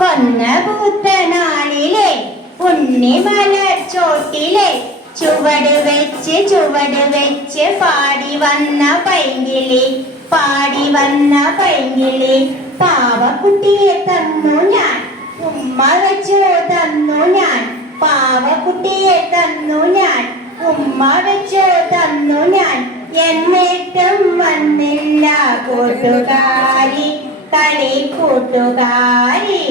കൊന്ന പൂത്തനാളിലെ ഉണ്ണിമലച്ചോട്ടിലെ ചുവട് വെച്ച് പാടി വന്ന പൈങ്കിളി പാവക്കുട്ടിയെ തന്നു ഞാൻ ഉമ്മ വെച്ചോ തന്നു ഞാൻ പാവക്കുട്ടിയെ തന്നു ഞാൻ ഉമ്മ വെച്ചോ തന്നു ഞാൻ എന്നിട്ടും വന്നില്ല കൂട്ടുകാരി കളിക്കൂട്ടുകാരി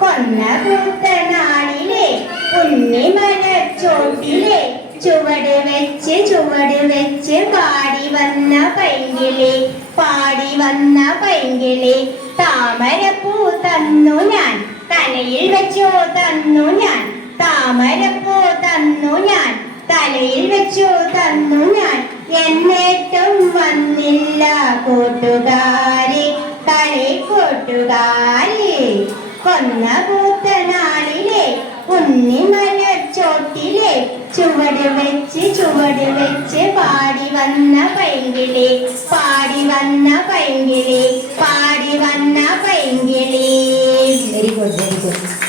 കൊന്ന പൂത്തനാളിലെ ഉണ്ണിമലച്ചോട്ടിലെ ചുവട് വെച്ച് പാടി വന്ന പൈങ്കിളി താമരപ്പൂ തന്നു ഞാൻ തലയിൽ വെച്ചോ തന്നു ഞാൻ താമരപ്പൂ തന്നു ഞാൻ തലയിൽ വെച്ചോ തന്നു ഞാൻ എന്നിട്ടും വന്നില്ല കൂട്ടുകാരി കളിക്കൂട്ടുകാരി കൊന്ന പൂത്തനാളിലെ ഉണ്ണിമലച്ചോട്ടിലെ ചുവട് വെച്ച് പാടി വന്ന പൈങ്കിളി വെരി ഗുഡ്